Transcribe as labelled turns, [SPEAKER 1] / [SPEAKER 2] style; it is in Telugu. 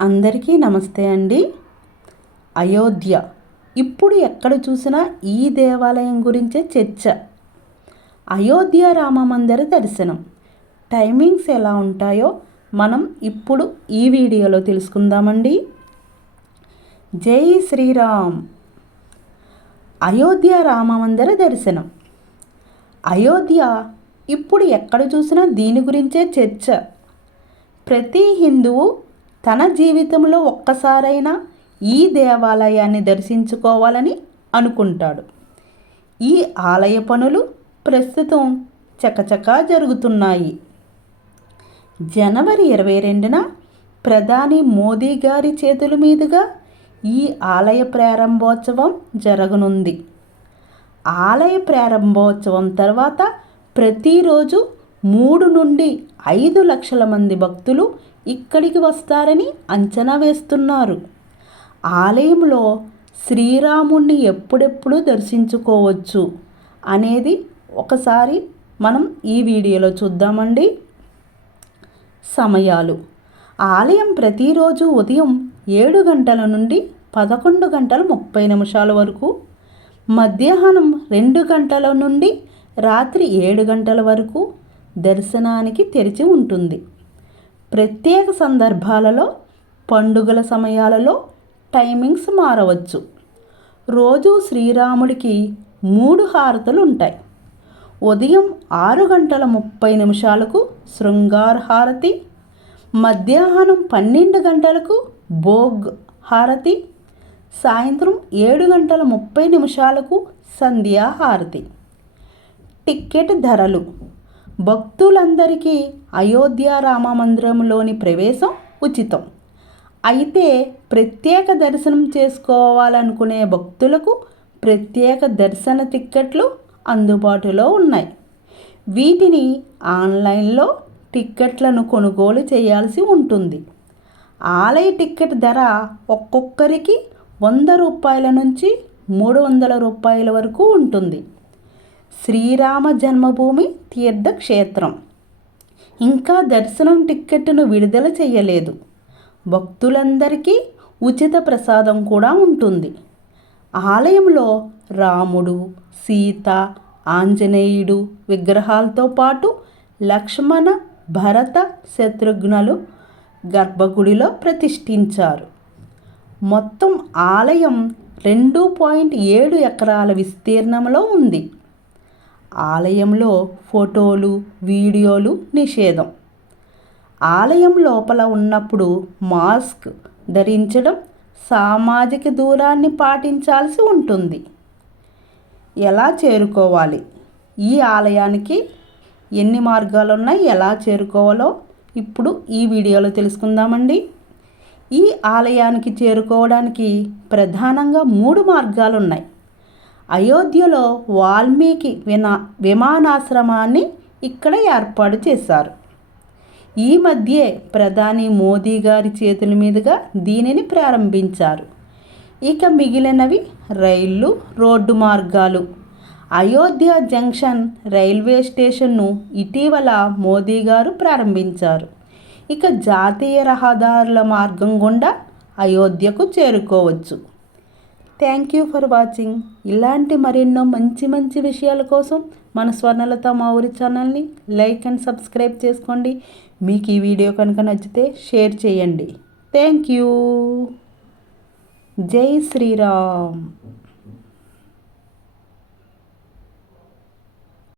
[SPEAKER 1] అందరికీ నమస్తే అండి. అయోధ్య. ఇప్పుడు ఎక్కడ చూసినా ఈ దేవాలయం గురించే చర్చ. అయోధ్య రామ మందిర దర్శనం. టైమింగ్స్ ఎలా ఉంటాయో మనం ఇప్పుడు ఈ వీడియోలో తెలుసుకుందామండి. జై శ్రీరామ్. అయోధ్య రామ మందిర దర్శనం. అయోధ్య ఇప్పుడు ఎక్కడ చూసినా దీని గురించే చర్చ. ప్రతి హిందువు తన జీవితంలో ఒక్కసారైనా ఈ దేవాలయాన్ని దర్శించుకోవాలని అనుకుంటాడు. ఈ ఆలయ పనులు ప్రస్తుతం చకచకా జరుగుతున్నాయి. జనవరి ఇరవై రెండున ప్రధాని మోదీ గారి చేతుల మీదుగా ఈ ఆలయ ప్రారంభోత్సవం జరగనుంది. ఆలయ ప్రారంభోత్సవం తర్వాత ప్రతిరోజు మూడు నుండి ఐదు లక్షల మంది భక్తులు ఇక్కడికి వస్తారని అంచనా వేస్తున్నారు. ఆలయంలో శ్రీరాముణ్ణి ఎప్పుడెప్పుడు దర్శించుకోవచ్చు అనేది ఒకసారి మనం ఈ వీడియోలో చూద్దామండి. సమయాలు. ఆలయం ప్రతిరోజు ఉదయం ఏడు గంటల నుండి పదకొండు గంటల ముప్పై నిమిషాల వరకు మధ్యాహ్నం రెండు గంటల నుండి రాత్రి ఏడు గంటల వరకు దర్శనానికి తెరిచి ఉంటుంది. ప్రత్యేక సందర్భాలలో పండుగల సమయాలలో టైమింగ్స్ మారవచ్చు. రోజు శ్రీరాముడికి మూడు హారతులు ఉంటాయి ఉదయం ఆరు గంటల ముప్పై నిమిషాలకు శృంగార హారతి మధ్యాహ్నం పన్నెండు గంటలకు భోగ్ హారతి సాయంత్రం ఏడు గంటల ముప్పై నిమిషాలకు సంధ్యా హారతి. టిక్కెట్ ధరలు భక్తులందరికీ అయోధ్య రామ మందిరంలోని ప్రవేశం ఉచితం. అయితే ప్రత్యేక దర్శనం చేసుకోవాలనుకునే భక్తులకు ప్రత్యేక దర్శన టిక్కెట్లు అందుబాటులో ఉన్నాయి. వీటిని ఆన్లైన్లో టిక్కెట్లను కొనుగోలు చేయాల్సి ఉంటుంది. ఆలయ టిక్కెట్ ధర ఒక్కొక్కరికి వంద రూపాయల నుంచి మూడు వందల రూపాయల వరకు ఉంటుంది. శ్రీరామ జన్మభూమి తీర్థక్షేత్రం. ఇంకా దర్శనం టిక్కెట్ను విడుదల చేయలేదు. భక్తులందరికీ ఉచిత ప్రసాదం కూడా ఉంటుంది. ఆలయంలో రాముడు సీత ఆంజనేయుడు విగ్రహాలతో పాటు లక్ష్మణ భరత శత్రుఘ్నలు గర్భగుడిలో ప్రతిష్ఠించారు. మొత్తం ఆలయం రెండు పాయింట్ ఏడు ఎకరాల విస్తీర్ణంలో ఉంది. ఆలయంలో ఫోటోలు వీడియోలు నిషేధం. ఆలయం లోపల ఉన్నప్పుడు మాస్క్ ధరించడం సామాజిక దూరాన్ని పాటించాల్సి ఉంటుంది. ఎలా చేరుకోవాలి? ఈ ఆలయానికి ఎన్ని మార్గాలు ఉన్నాయి ఎలా చేరుకోవాలో ఇప్పుడు ఈ వీడియోలో తెలుసుకుందామండి. ఈ ఆలయానికి చేరుకోవడానికి ప్రధానంగా మూడు మార్గాలు ఉన్నాయి అయోధ్యలో వాల్మీకి వినా విమానాశ్రమాన్ని ఇక్కడ ఏర్పాటు చేశారు. ఈ మధ్యే ప్రధాని మోదీ గారి చేతుల మీదుగా దీనిని ప్రారంభించారు. ఇక మిగిలినవి రైళ్ళు రోడ్డు మార్గాలు. అయోధ్య జంక్షన్ రైల్వే స్టేషన్ను ఇటీవల మోదీ గారు ప్రారంభించారు. ఇక జాతీయ రహదారుల మార్గం గుండా అయోధ్యకు చేరుకోవచ్చు. థ్యాంక్ యూ ఫర్ వాచింగ్ ఇలాంటి మరెన్నో మంచి మంచి విషయాల కోసం మన స్వర్ణలత మా ఊరి ఛానల్ని లైక్ అండ్ సబ్స్క్రైబ్ చేసుకోండి. మీకు ఈ వీడియో కనుక నచ్చితే షేర్ చేయండి. థ్యాంక్ యూ జై శ్రీరామ్.